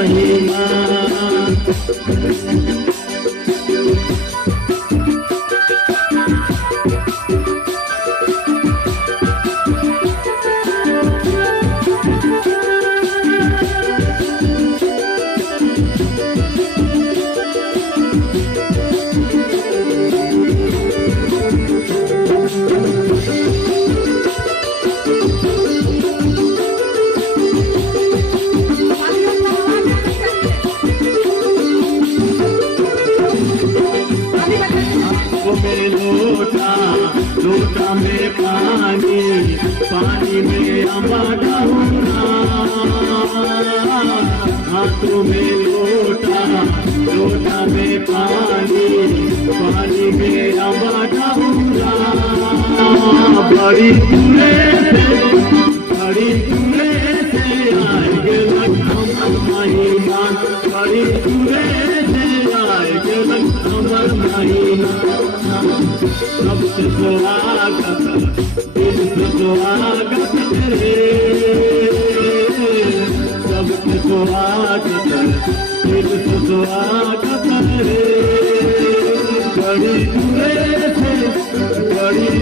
महिमा लोटा में पानी पानी में अम्बा डालूंगा हाथों में लोटा लोटा में पानी पानी में अम्बा डालूंगा बड़ी दूरे से आएंगे अमर महिमा बड़ी दूरे से आएंगे अमर महिमा सबसे स्वागत दिल से स्वागत तेरे सबसे स्वागत दिल से स्वागत तेरे बड़ी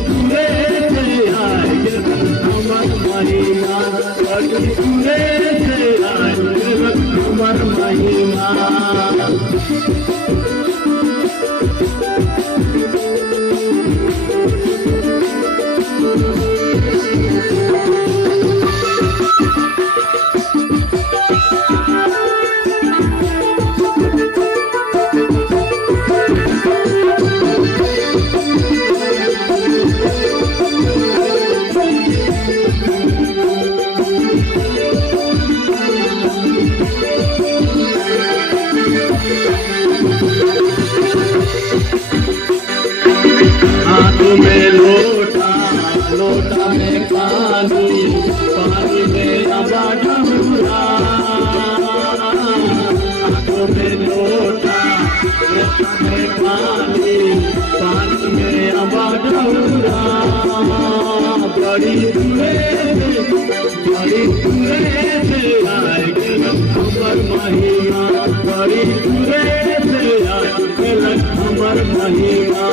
दूरे से आएंगे अमर महिमा बड़ी दूरे से आएंगे अमर महिमा हाथों में लोटा लोटा में पानी पानी में अम्बा डालूंगा हाथों में लोटा लोटा में पानी पानी में अम्बा डालूंगा बड़ी दूरे से आएंगे अमर महिमा बड़ी दूरे से आएंगे अमर महिमा